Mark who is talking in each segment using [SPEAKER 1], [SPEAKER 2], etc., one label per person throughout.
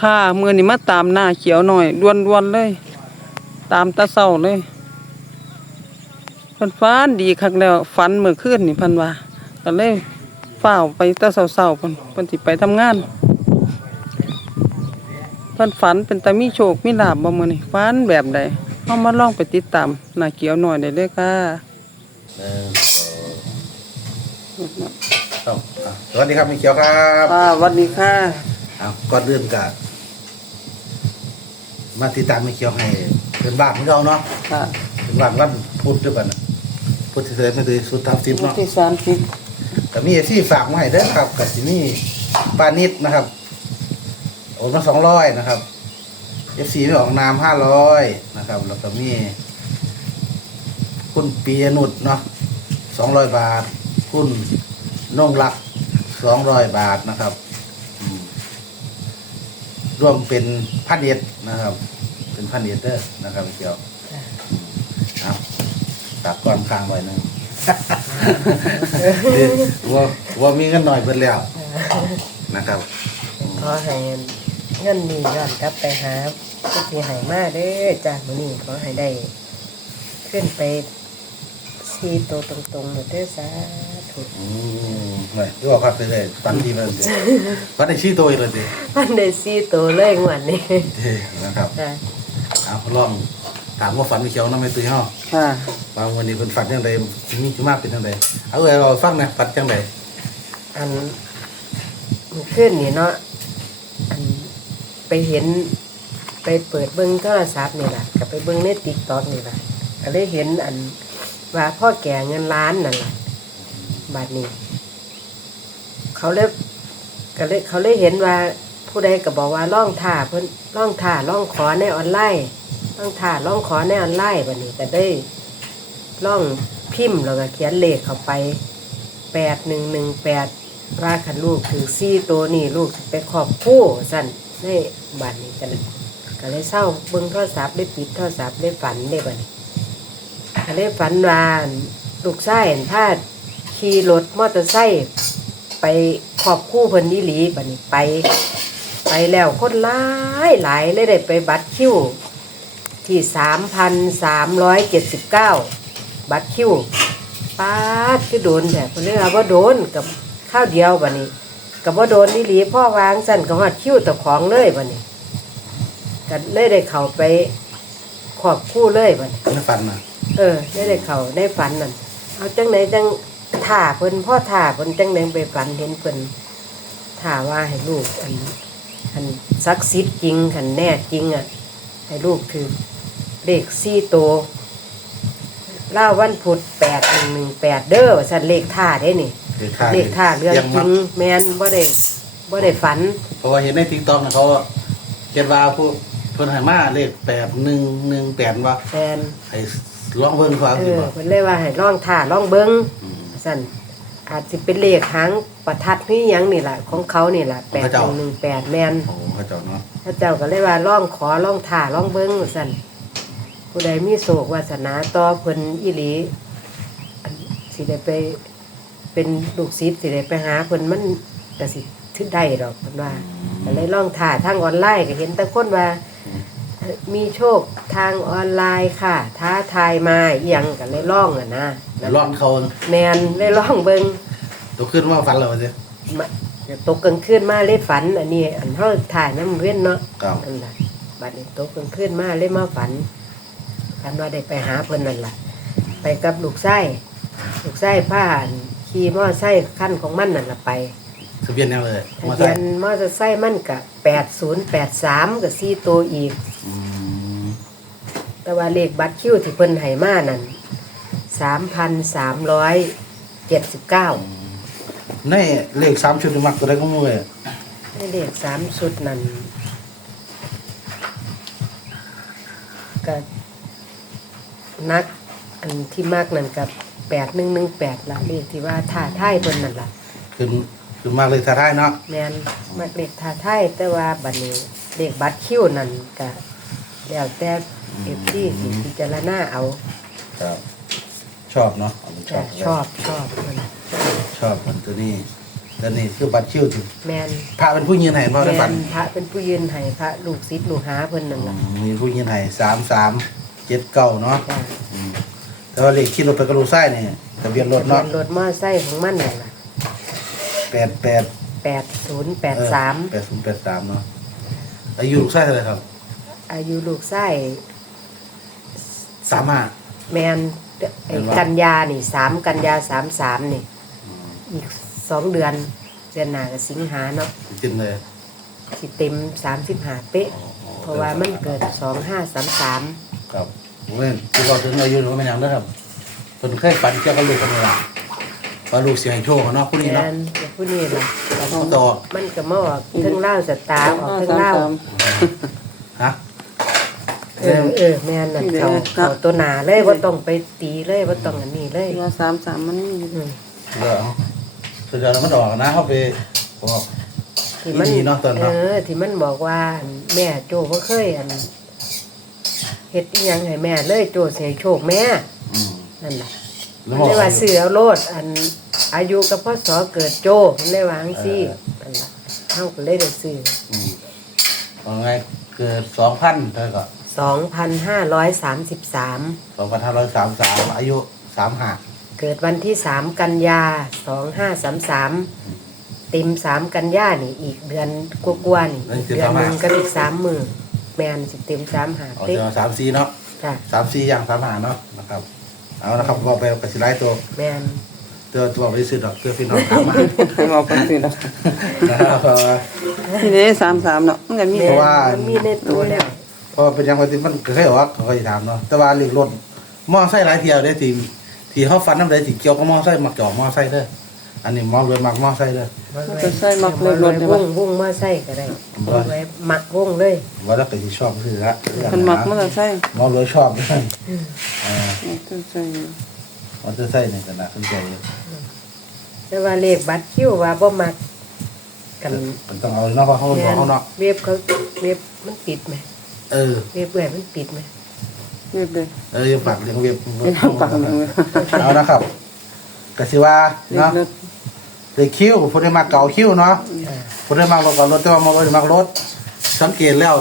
[SPEAKER 1] ค่ะมือนี้มาตามหน้าเขียวหน่อยด่วนๆเลย ตามตาเศร้าเลยเพิ่นฝันดีคักแล้วฝันเมื่อคืนนี่พิ่นว่าก็เลยฝ้าไปตาเศร้าๆเพิ่นพิ่นสิไปทำงานเพิ่นฝันเป็นตามีโชคมีลาบบ่มื้อนี้ฝันแบบใดเฮามาลองไปติดตามหน้าเขียวหน่อยได้เลยค่ะ
[SPEAKER 2] หนึ่งสองสามอะสวัสดีครับมีเขียวครับ
[SPEAKER 1] สวัสดีค่ะ
[SPEAKER 2] เอาก่อนเริ่มกับ มาติดตามมีเขียวให้เป็นบ้านของเราเนาะ
[SPEAKER 1] ค่ะ
[SPEAKER 2] เป็นบ้านวันพุธด้วยกันนะพุธที่เธอไม่ได้สุดทำซิป
[SPEAKER 1] วัน
[SPEAKER 2] เนาะ
[SPEAKER 1] ที่30
[SPEAKER 2] แต่มีเอซี่ฝากมาให้เด้อครับกับที่นี่ปานิดนะครับโอนมาสองร้อยนะครับเอฟซีไม่ออกนามห้าร้อยนะครับ แล้วก็มีคุณปียนุชเนาะสองร้อยบาท คุณนงรักสองร้อยบาทนะครับอืม รวมเป็นพันเอ็ดนะครับ เป็นพันเอ็ดเด้อนะครับเกี่ยวเอาตัดก้อนข้างไว้หนึงว่าว่ามีเงินหน่อยเพิ่นแล้วนะครับ
[SPEAKER 3] ขอให้เงินนี้ย้อนกลับไปหาผู้ที่ให้มาเด้อจากมื้อนี้ขอให้ได้ ขึ้นไปซีโตวตรงๆเลยเด้อสาธุ
[SPEAKER 2] อืมหน่อยที่บอกครับเลยๆฟันดีมันเดียวฟันได้ชื่อตัวอีกเลยดิ
[SPEAKER 3] มันได้ซีโตวเลยงวดนี้
[SPEAKER 2] เท่นะครับ
[SPEAKER 3] จ้ะ
[SPEAKER 2] เอาลองถามว่าฝันไม่เขียวน้ำไม่ตื้อห้อ
[SPEAKER 1] ค่ะ
[SPEAKER 2] บางวันนี้เพิ่นฝันจังไดสิมีมากเป็นจังไดเอาไว้เราฟังนะฝันจังได
[SPEAKER 3] อันมันขึ้นนี่เนาะอันไปเห็น ไปเปิดเบิ้งโทรศัพท์นี่แหละกับไปเบิ้งในติ๊กต็อกนี่แหละก็เลยเห็นอันว่าพ่อแก่เงินล้านนั่นแหละ บาทนี้ เขาเลยก็เลยเขาเลยเห็นว่าผู้ใดก็บอกว่าล่องท่าเพิ่นล่องท่าล่องขอในออนไลน์ล่องท่าล่องขอในออนไลน์บัดนี้ก็ได้ล่องพิมพ์แล้วก็เขียนเลขเข้าไปแปดหนึ่งหนึ่งแปดว่าขันลูกถือซี่ตัวนี่ลูกไปขอบคู่สั่นในบัดนี้กันก็เลยเศร้าเบิ่งโทรศัพท์ได้ปิดโทรศัพท์ได้ฝันได้บัดนี้ก็เลยฝันว่าลูกชายเห็นพาด ขี่รถมอเตอร์ไซค์ไปขอบคู่เพิ่นนี่หลีบัดนี้ไป ไปแล้วคนหลายหลายเลยได้ไปบัตรคิว ที่สามพันสามร้อยเจ็ดสิบเก้าบัตรคิวป้าดคือโดนแบบเพิ่นเลยว่าบ่โดนกับข้าวเดียวบัดนี้กับบ่โดนนี่หลีพ่อวางสั่นกับฮอดคิวตะของเลยบัดนี้ก็เลยได้เข้าไปขอบคู่เลยบัดนี้
[SPEAKER 2] ไม่ฝันนะ
[SPEAKER 3] เออได้ได้เขาได้ฝันนั่นเอาจังไหนจัง ถ่าเพิ่นพ่อถ่าเพิ่นจังไหนไปฝันเห็นเพิ่นถ่าว่าให้ลูกอันอันซักซิดจริงขันแน่จริงอะให้ลูกถือเลขสี่ตัวเล่าวันพุธแปดหนึ่งหนึ่งแปดเด้อสันเลขท่าได้นี่
[SPEAKER 2] เด็กขาด
[SPEAKER 3] เลขท่าเรื่อง
[SPEAKER 2] ตยม
[SPEAKER 3] จริงแมนบ่ได้บ่ได้ฝัน
[SPEAKER 2] เพราะว่าเห็นในทิกตอกนะเขาเขียนว่าผู้เพิ่นให้มาเลขแปดหนึ่งหนึ่งแปดว่า
[SPEAKER 3] แมน
[SPEAKER 2] ให้ลองเบิ่งฟัง
[SPEAKER 3] เอ
[SPEAKER 2] สิ
[SPEAKER 3] อ
[SPEAKER 2] บ่
[SPEAKER 3] เพิ่นเลยว่าให้ล่องท่าล่องเบิ้ง
[SPEAKER 2] อืม
[SPEAKER 3] สั่นอาจจะเป็นเลขหางประทัดนี่ยังนี่แหละของเขานี่แหละแปดหนึ่งหนึ่งแปดแมน
[SPEAKER 2] โอ้พระเจ้าเนาะ
[SPEAKER 3] พระเจ้าก็เลยว่าล่องขอล่องถ่าล่องเบิ้งสั่นผู้ใดมีโศกวาสนาต่อเพิ่นอีหลีอันสิได้ไปเป็นลูกศิษย์สิได้ไปหาเพิ่นมันก็สิถึงได้ดอกเพิ่นว่าก็เลยล่องถ่าทางออนไลน์ก็เห็นแต่คนว่าเอ่อ มีโชคทางออนไลน์ค่ะ ท้าทายมาอีหยังก็เลยล่องอะนะ
[SPEAKER 2] แล้วลองเขา
[SPEAKER 3] แมนเลยล่องเบิ้ง
[SPEAKER 2] ตัวขึ้นว่าฝันแล้วว่าสิ
[SPEAKER 3] มาตกกลางคืนมาเลยฝัน อันนี้ อันเฮาถ่ายน้ำเว้นเนาะ
[SPEAKER 2] ครับ
[SPEAKER 3] อันละบัดนี้ตกกลางคืนมาเลยมาฝันฝันว่าได้ไปหาเพิ่นนั่นล่ะ ไปกับลูกไส้ลูกไส้ผ้าอันขี่มอไซค์ขั้นของมันนั่นล่ะไป
[SPEAKER 2] ทะเบียนยังเลย
[SPEAKER 3] ทะ
[SPEAKER 2] มา
[SPEAKER 3] เบี
[SPEAKER 2] ใส่
[SPEAKER 3] ยนมอเตอร์ไซค์มันกะแปดศูนย์แปดสามกับสี่ตัวอีก
[SPEAKER 2] อืม
[SPEAKER 3] แต่ว่าเลขบัตรคิวที่เพิ่นให้มานั่นสามพันสามร้อยเจ็ดสิบเก้า
[SPEAKER 2] ในเลขสามชุดนี่มักตัวใดก็มือเลย
[SPEAKER 3] ให้เลขสามชุดนั่นก็นักอันที่มากนั่นกับแปดหนึ่งหนึ่งแปดละเลขที่ว่าท่าท่ายเพิ่นนั่นละ
[SPEAKER 2] ขึ้นขึ้นมากเลยท้าทายเนาะ
[SPEAKER 3] แมนมากเลขท่าท่ายแต่ว่าบัดนี้เลขบัตรคิวนั่นก็ แล้วแต่เอฟซีสิพิจารณาเอา
[SPEAKER 2] ครับ ชอบเนาะอันนี้ช
[SPEAKER 3] แต่
[SPEAKER 2] อบ
[SPEAKER 3] ชอบชอบมัน
[SPEAKER 2] ชอบมันตัวนี้แต่แล้วนี่คือบัตรคิวที่
[SPEAKER 3] แมน
[SPEAKER 2] พระเป็นผู้ยืนให้พ่อ
[SPEAKER 3] แม
[SPEAKER 2] ได้ฝัน
[SPEAKER 3] นพระเป็นผู้ยืนให้พระลูกศิษย์ลูกหาเพิ่นนั่น
[SPEAKER 2] อื
[SPEAKER 3] ล่ะ
[SPEAKER 2] มมีผู้ยืนให้สามสามเจ็ดเก้าเนาะ
[SPEAKER 3] จ้ะ
[SPEAKER 2] อืมแต่ว่าเลขขี่รถไปกระดูกไส้นี่ทะเบียนรถ
[SPEAKER 3] ทะเบีย
[SPEAKER 2] เนาะ
[SPEAKER 3] นรถมอไซค์ของมันนั่นล่ะ
[SPEAKER 2] แปดแปด
[SPEAKER 3] แปดศูนย์แปดสาม
[SPEAKER 2] แปดศูนย์แปดสามเนาะอายุลูกไส้เท่าไหร่ครับ
[SPEAKER 3] อายุลูกไส้
[SPEAKER 2] สามห้า
[SPEAKER 3] แมนไอ้
[SPEAKER 2] เห็นว่า
[SPEAKER 3] กันยานี่สามกันยาสามสามนี่ อีกสองเดือนเดือนหน้าก็สิงหาเนาะ
[SPEAKER 2] จริงเลย
[SPEAKER 3] สิเต็มสามสิบห้าเป๊ะ เพราะว่ามันเกิดสองห้าสามสาม
[SPEAKER 2] ครับผมเล่นที่เราถึงอายุหนูไม่ยังนะครับคนเคยฝันเกี่ยวกับลูกคนนี้ละว่าลูกเสียงโชคเนาะผู้นี้
[SPEAKER 3] แม
[SPEAKER 2] เนาะ
[SPEAKER 3] นแต่ผู้นี้ล่ะ
[SPEAKER 2] เขาตอก
[SPEAKER 3] มันก็มาออกเทั้งเล่าวสตาร์ออกเทั้งเล่าว
[SPEAKER 2] ฮะ
[SPEAKER 3] เออเออแม่นนั่นเขาเขาตัวหนาเลยว่าต้องไปตีเลยว่าต้องอันนี้เลย
[SPEAKER 1] ว่าสามสามมันนี่
[SPEAKER 3] อืม
[SPEAKER 2] เดี๋ยวสุดยอดแล้วมันออกนะเขาไปบอก
[SPEAKER 3] ที่มัน
[SPEAKER 2] ดีเนาะตอน
[SPEAKER 3] เอ
[SPEAKER 2] เนาะ
[SPEAKER 3] อที่มันบอกว่าอันแม่โจบ่เคยอันเฮ็ดอีหยังให้แม่เลยโจเสียโชคแม่
[SPEAKER 2] อืม
[SPEAKER 3] นั่นล่ะ
[SPEAKER 2] แล้ว
[SPEAKER 3] มัน
[SPEAKER 2] บอก
[SPEAKER 3] เลยว่าซื้อเอาโลดอันอายุกับพ่อสอเกิดโจมันเลยวาจั่งซี่นั่นล่ะเฮาก็เลยได้ซื้อ
[SPEAKER 2] อืมว่าไงเกิดสองพันเท่ากับ
[SPEAKER 3] 2,533
[SPEAKER 2] สองพันห้าร้อยสามสามอายุสามห้า
[SPEAKER 3] เกิดวันที่ 3 กันยา 2533เต็ม3 กันยานี่อีกเดือนกว่าๆนี่อีกเดือนหนึงก็อีก3มื้อแม่นสิเต็ม3หา
[SPEAKER 2] เอา
[SPEAKER 3] เป๊ะ
[SPEAKER 2] เดี๋ยวสามสี่เนาะ
[SPEAKER 3] จ้ะ
[SPEAKER 2] สามสี่อย่างสามห้าเนาะนะครับ เอานะครับบอกไปกระสิไลตัว
[SPEAKER 3] แม่น
[SPEAKER 2] ตัวตัวไปซื้อดอกเพื่อพี่น้องถามมา
[SPEAKER 1] บอกกันสิแล้ว
[SPEAKER 2] นะครับเพราะว่า
[SPEAKER 1] ทีนี้สามสามเนาะมันก็มี
[SPEAKER 2] เพราะว่า
[SPEAKER 3] มันมีในตัวแล้ว
[SPEAKER 2] เพราะว่าเป็นอยังไงที่มันเคยออกเขาเคยถามเนาะแต่ว่าเรียกรถมอไซค์หลายเที่ยวได้อทีที่เขาฟันน้ำใดที่เกี่ยวกับมอไซค์มักจอดมอไซค์เด้ออันนี้มอเลยมักมอไซค์เด้อ
[SPEAKER 1] มันจะใส่มักเล็กรถได้
[SPEAKER 3] ว
[SPEAKER 1] บ่
[SPEAKER 3] งวงมาใส่ก็ได้วงไว้มักวงเลย
[SPEAKER 2] ว่าแล้วก็ที่ชอบคือละ
[SPEAKER 1] มันมักมันจะใส่
[SPEAKER 2] มอเลยชอบเด้อเออ
[SPEAKER 1] มันจะใส่
[SPEAKER 2] มอเตอร์ไซค์นี่ก็น่าสนใจอยู่
[SPEAKER 3] แต่ว่าเลขบัตรคิวว่าบ่มักกัน
[SPEAKER 2] มันต้องเอาเนาะเพราะเขาบอกเขาเนาะ
[SPEAKER 3] เว็บเขาเว็บมันปิดไหม
[SPEAKER 2] เออ
[SPEAKER 3] เว็บเว็บมันปิดไหม
[SPEAKER 1] เรียบเลย
[SPEAKER 2] เออยังปากเรียงเว็บ
[SPEAKER 1] ไม่ทำปากเลย
[SPEAKER 2] เอานะครับก็สิว่า
[SPEAKER 1] เรียบ
[SPEAKER 2] เนาะ
[SPEAKER 1] เลย
[SPEAKER 2] เลยคิ้วผู้ได้มาเก่าคิ้วเนาะ
[SPEAKER 3] อ่า
[SPEAKER 2] ผู้ได้มารถกับรถแต่ว่ามาบ่ได้มารถ สังเกตแล้ว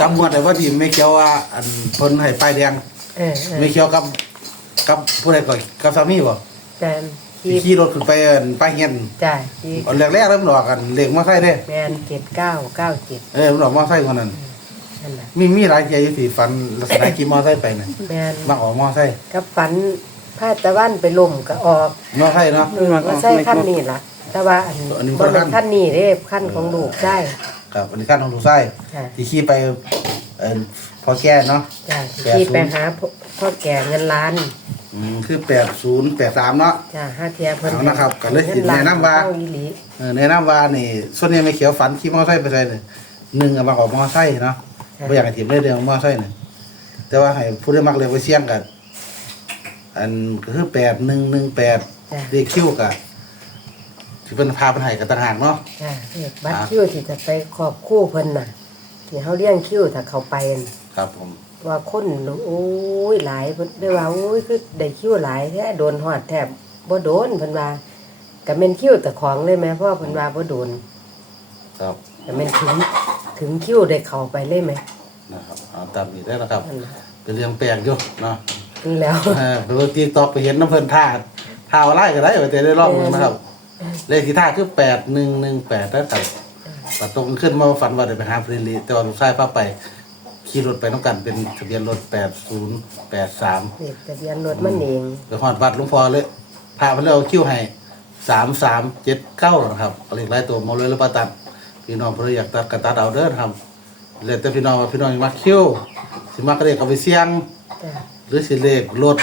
[SPEAKER 2] จำงวดได้ว่าที่ไม่เกี่ยวว่าอันเพิ่นให้ป้ายแดง
[SPEAKER 3] เออเออ
[SPEAKER 2] ไม่เกี่ยวกับ กับผู้ใดก่อนกับสามีบ่
[SPEAKER 3] แต่ที่
[SPEAKER 2] ที่ขี่รถขึ้นไปอันป้ายเฮียน
[SPEAKER 3] จ่ายที่
[SPEAKER 2] อันแรกๆเริ่มนออกกันเลขมอไซค์เด้
[SPEAKER 3] แมนเจ็ดเก้าเก้าเจ็ด
[SPEAKER 2] เออมันออกมอไซค์คนนั้น
[SPEAKER 3] นั่นแหละ
[SPEAKER 2] มีมีหลายเที่ยอยู่ที่ฝันลักษณะขี่มอไซค์ไปน่ะ
[SPEAKER 3] แมน
[SPEAKER 2] มักออกมอไซค์
[SPEAKER 3] กับฝันผ้าตะวันไปลมก็ออก
[SPEAKER 2] มอไซค์เนาะ
[SPEAKER 3] เออว่าใช่ขั้นนี้ล่ะ แต่ว่าอัน
[SPEAKER 2] อันนี้
[SPEAKER 3] บ่
[SPEAKER 2] คนละ
[SPEAKER 3] เป็นขั้นนี้เด้ขั้นของลูกใช่
[SPEAKER 2] ครับอันนี้ขั้นของลูกไส้
[SPEAKER 3] ค่ะ
[SPEAKER 2] ที่ขี่ไปเอ่อพอแก่เนาะ
[SPEAKER 3] จ้ะ
[SPEAKER 2] แปด
[SPEAKER 3] ที่
[SPEAKER 2] ศูนย์
[SPEAKER 3] ไปหาพ่อพ่อแก่เงินล้าน
[SPEAKER 2] อืมคือแปดศูนย์แปดสามเนาะ
[SPEAKER 3] จ้ะห้าเทียเพิ่น
[SPEAKER 2] เอานะครับก็เลยสิ
[SPEAKER 3] งิล้
[SPEAKER 2] แนะนำว่า
[SPEAKER 3] เข้อีหลี
[SPEAKER 2] เออในน้ำว่านี่ส่วนใหญ่ไม่เขียวฝันขี่มอไซค์ไปใส่เลยหนึ่งอะบางออกมอไซค์เนาะ ไม่อยากให้ทีมได้เรื่องมอไซค์เนี่ยแต่ว่าให้ผู้ได้มักเรียกไปเสี่ยงกันอันก็คือแปดหนึ่งหนึ่งแปด
[SPEAKER 3] จ้ะ
[SPEAKER 2] เรียกคิวกับที่เป็นพาเป็นไห้กับต่างหากเนาะ
[SPEAKER 3] จ้ะเรียกบัตรคิวที่จะไปขอบคู่เพิ่นน่ะ ที่เขาเลี้ยงคิวถ้าเขาไปนั่น
[SPEAKER 2] ครับผม
[SPEAKER 3] ว่าคนโอ้ยหลายเพิ่นได้ว่าโอ้ยคือได้คิวหลายแท้โดนฮอดแทบบ่โดนเพิ่นว่าก็แม่นคิวแต่ของเลยแม่เพราะว่าเพิ่นว่าบ่โดน
[SPEAKER 2] ครับ
[SPEAKER 3] ก็แม่นถึง ถึงคิวได้เข้าไปเลยไหม
[SPEAKER 2] นะครับเอาตามนี้ได้แล้วครับ
[SPEAKER 3] นั่นล่ะ
[SPEAKER 2] เป็นเรื่องแปลกอยู่เนาะ
[SPEAKER 3] นี่แล้ว
[SPEAKER 2] เออไปเบิ่งตีตอกไปเห็นน้ำเพิ่นท่าท่าอะไรก็ได้ไปแต่ได้รอบนึงนะครับ เลขที่ท่าคือแปดหนึ่งหนึ่งแปดได้ตัดตัดตรงขึ้นมาฝันว่าได้ไปหาพรินลีแต่ว่าลูกชายพาไปขี่รถไปน้องกันเป็นทะเบียนรถแปดศูนย์แปดสาม
[SPEAKER 3] เลขทะเบียนรถมันเอง
[SPEAKER 2] ไปหอดวัดหลุงพ่อเลยพาไปเลยเอาคิ้วให้สามสามเจ็ดเก้านะครับเอาเลขไล่ตัวมาเลยแล้วประตัด พี่น้องเพื่ออยากตัดกระตัดเอาเด้อครับเลยแต่พี่น้องว่าพี่น้องอยากมาคิ้วสิมากระเด็กเอาไปเสี่ยง
[SPEAKER 3] จ้ะ
[SPEAKER 2] หรือสิเลขรถ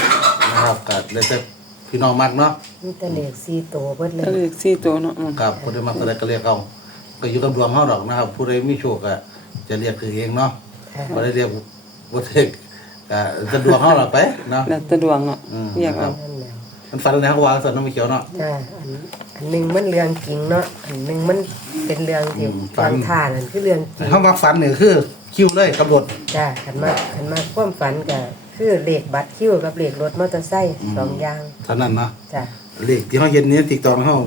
[SPEAKER 2] นะครับก็เลยแต่พี่น้องมักเนาะ
[SPEAKER 3] มีแต่เลขสี่ตัวเบิดเล
[SPEAKER 1] ก็
[SPEAKER 3] ย
[SPEAKER 1] เลยสี่ตัวเนาะอืม
[SPEAKER 2] ครับผู้ใดมักอะไรก็เรียกเอาก็อยู่กับดวงเฮาดอกนะครับ ผู้ใดมีโชคก็จะเรียกคือเองเนาะ
[SPEAKER 3] ค่ะ
[SPEAKER 2] บ่ได้เรียกบ่เทกก็จะดวงเฮาล่ะไปเนาะ
[SPEAKER 1] แล้วแต่ดวงเนาะ
[SPEAKER 2] อืม
[SPEAKER 1] เรียกเอา
[SPEAKER 3] นั่นแหละ
[SPEAKER 2] มันฝันในเขาวางสนน้ำไม่เขียวเนาะ
[SPEAKER 3] จ้ะอันอันหนึงมันเรื่องจริงเนาะอันหนึงมัน เป็นเรื่องที่
[SPEAKER 2] อืมฝั
[SPEAKER 3] ฟั
[SPEAKER 2] น
[SPEAKER 3] งท่านั่นคือเรื่องจริง
[SPEAKER 2] เฮามักฝันนี่คือคิวเลยกำหนด
[SPEAKER 3] จ้ะขันมาขันมาความฝันก็คือเลขบัตรคิวกับเลขรถมอเตอร์ไซค์สองอย่าง
[SPEAKER 2] เท่านั้นเนาะ
[SPEAKER 3] จ้ะ
[SPEAKER 2] เลขที่เฮาเห็นนี่ติ๊กตอกเฮา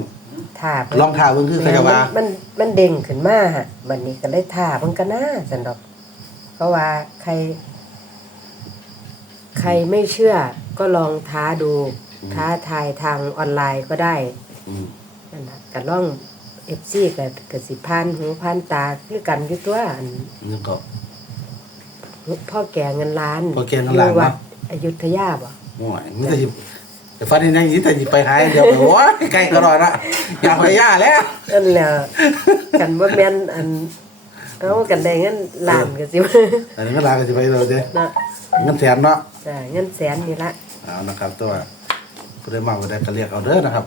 [SPEAKER 3] ท่าเพิ่น
[SPEAKER 2] ลองท่าเบิ่งคือเขาจะว่า
[SPEAKER 3] มันมันมันเด้งขึ้นมาฮะบัดนี้ก็ได้ท่ามันก็น่าสันดอก เพราะว่าใคร ใครไม่เชื่อก็ลองท้าดูท้าทายทางออนไลน์ก็ได้
[SPEAKER 2] อืม
[SPEAKER 3] นั่นน่ะก็ลอง เอฟซีกับกับสิพานหูพานตาคือกันอยู่ตัวอัน
[SPEAKER 2] นี่ก็
[SPEAKER 3] พ่อแก่เงินล้าน
[SPEAKER 2] พ่อแก่เงินล้าน
[SPEAKER 3] อยู่วัด
[SPEAKER 2] เนาะ
[SPEAKER 3] อยุธยาบ่
[SPEAKER 2] โอ้ยมันจะหยิบแต่ฟันนี่ยังยิแต่หยิบไปหายเดียวโอ้ยใกล้ก็รอละอยากไปย่าแล้ว
[SPEAKER 3] นั่นแหละกันว่าแม่นอันเอากันได้เงินล้านก็สิ
[SPEAKER 2] อันนี้ก็ลากันจะไปเลยเด้
[SPEAKER 3] เนาะ
[SPEAKER 2] เงินแสนเนาะ
[SPEAKER 3] จ้ะเงินแสนนี่ละ
[SPEAKER 2] เอานะครับ ตัวผู้ได้มาผู้ได้ก็เรียกเอาเด้อนะครับ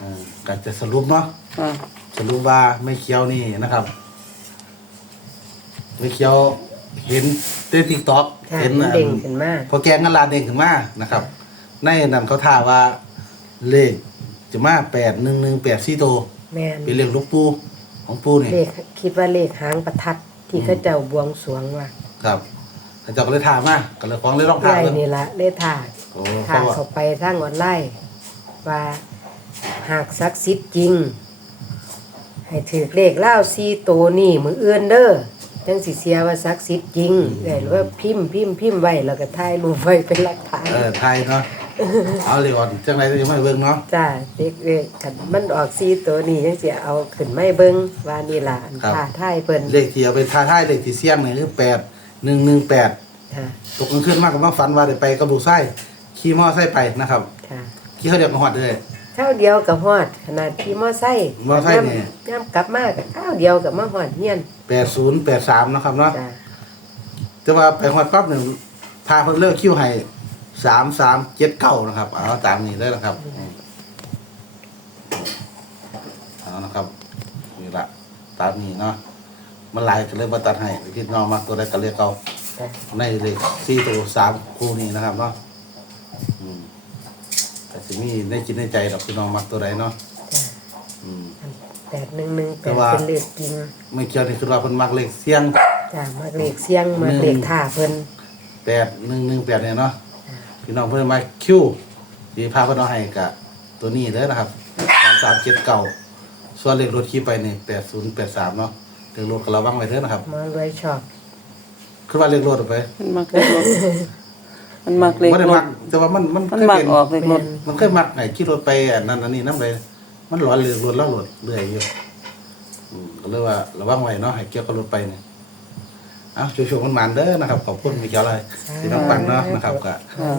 [SPEAKER 2] อ่าก็จะสรุปเนาะ
[SPEAKER 1] อ่า
[SPEAKER 2] สรุปว่าไม่เคี้ยวนี่นะครับไม่เคี้ยวเห็นเต้นติ๊กต็อก
[SPEAKER 3] ค่ะ
[SPEAKER 2] เห็น
[SPEAKER 3] มัน
[SPEAKER 2] อัน
[SPEAKER 3] เด้งขึ้นมา
[SPEAKER 2] พอแกงกันลาเด้งขึ้นมานะครับ ในนั้นเขาท่าว่าเลขจะมาแปดหนึ่งหนึ่งแปดสี่โตว
[SPEAKER 3] แม่น
[SPEAKER 2] เป็นเลขหลูกปูของปูนี่
[SPEAKER 3] เลขคิดว่าเลขหางประทัดที่เขาเจ้าบวงสรวงว่า
[SPEAKER 2] ครับเขาเจ้าก็เลยถามมาก็เลยฟ้องเลยลองถาม
[SPEAKER 3] ไล่
[SPEAKER 2] เพิ่น
[SPEAKER 3] นี่ละเลขถ่า
[SPEAKER 2] โอ้
[SPEAKER 3] ถ่า
[SPEAKER 2] เขาว่า
[SPEAKER 3] เข้าไปทางออนไลน์ว่า หากศักดิ์สิทธิ์จริง ให้ถือเลขเล่าซีโตวนี่มือเอื้อนเด้อจังสิเสียว่าศักดิ์สิทธิ์จริงได้หรือว่าพิมพ์พิมพ์พิมพ์ไว้แล้วก็ถ่ายรูปไว้เป็นหลักฐาน
[SPEAKER 2] เออไทยเนาะเอาเลยก่อนจังไรจะไม่เบิ่งเนาะ
[SPEAKER 3] จ้าเด็กเลขคันมันออกซีตัวนี้จังสิเอาขึ้นไม่เบิ่งว่านี่ล่ะอันท่าทายเพิ่น
[SPEAKER 2] เลขที่เอาไปทาท้ายเลขที่เสี่ยงนี่คือแปดหนึ่งหนึ่งแปด
[SPEAKER 3] ค่ะ
[SPEAKER 2] ตกกลางคืนมากกับว่าฝันว่าได้ไปกับลูกไส้ขี่มอไซค์ไปนะครับ
[SPEAKER 3] ค่ะ
[SPEAKER 2] ขี่เขาเดียวกับหอดเลย
[SPEAKER 3] ข้าวเดียวกับฮอด ขนาดขี่มอไซค์
[SPEAKER 2] มอไซค์นี่
[SPEAKER 3] ย่ำย่ำกลับมากับข้าวเดียวกับมาฮอดเฮียน
[SPEAKER 2] แปดศูนย์แปดสามนะครับเนาะ
[SPEAKER 3] จ้า
[SPEAKER 2] แต่ว่าไปหอดปั๊บหนึ่งพาเพิ่นเลิกคิวให้สามสามเจ็ดเก้านะครับ เอาตามนี้เลยนะครับเอานะครับนี่ละตามนี้เนาะมันหลายก็เลยมาตัดให้พี่น้องมากตัวใดก็เรียกเอา
[SPEAKER 3] จ้า
[SPEAKER 2] ในเลขสี่ตัวสามคู่นี้นะครับเนาะอืมแต่ สิมีในจิตในใจดอกพี่น้องมักตัวใดเนาะ
[SPEAKER 3] จ้า
[SPEAKER 2] อืม
[SPEAKER 3] แปดหนึ่งหนึ่ง
[SPEAKER 2] แต่
[SPEAKER 3] แปด
[SPEAKER 2] ว่า
[SPEAKER 3] เป็นเลขจริง
[SPEAKER 2] ไม่เกี่ยวนี่คือว่าเพิ่นมักเลขเสียง
[SPEAKER 3] จ้ามาเลขเสียงมาเลขท่าเพิ่น
[SPEAKER 2] แปดหนึ่งหนึ่งแปดเนี่ยเนาะพี่น้องเพิ่นมาคิวดีพาเพิ่นเอาให้กะตัวนี้เด้อนะครับสามสามเจ็ดเก่าส่วนเลขรถขี่ไปนี่แปดศูนย์แปดสามเนาะเลขรถก็ระวังไว้เด้อนะครับ
[SPEAKER 3] มารวยชอบ
[SPEAKER 2] คือว่าเลขรถเอาไป
[SPEAKER 1] มันมักเลขรถมันมักเลข
[SPEAKER 2] ไม่ได้
[SPEAKER 1] ร
[SPEAKER 2] มั
[SPEAKER 1] ถ
[SPEAKER 2] กแต่ว่ามันมัน
[SPEAKER 1] มัน
[SPEAKER 2] เคย
[SPEAKER 1] มัก
[SPEAKER 2] เป็น
[SPEAKER 1] ออกเลขรถ
[SPEAKER 2] มันเคยมักไอ้ขี่รถไปอันนั้นอันนี้น้ำเลยมันร้อนเรือรถแล้วรถเรื่อยอยู่อืมก็เลยว่าระวังไว้เนาะให้เกี่ยวกับรถไปเนี่ยเอาช่วยๆมันมันๆเด้อนะครับขอบคุณมีเกี่ยวอะไรที่น้องปังเนาะนะครับก็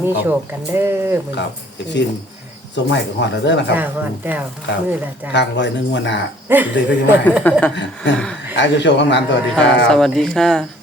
[SPEAKER 3] มีโชคกันเด้อมื้อ
[SPEAKER 2] ครับ
[SPEAKER 3] นี้
[SPEAKER 2] เอกซินส่งมาให้กับหอดแล้วเด้อนะครับ
[SPEAKER 3] จ้าฮอดแต้ว
[SPEAKER 2] ครับ
[SPEAKER 3] มือละจ้า
[SPEAKER 2] ทางร้อยหนึ่งวันหนาเลยเพื่อนมาอายุโชว์ข้างนั้นสวัสดีค
[SPEAKER 1] ค่ะ
[SPEAKER 2] รับ
[SPEAKER 1] สวัสดีค่ะ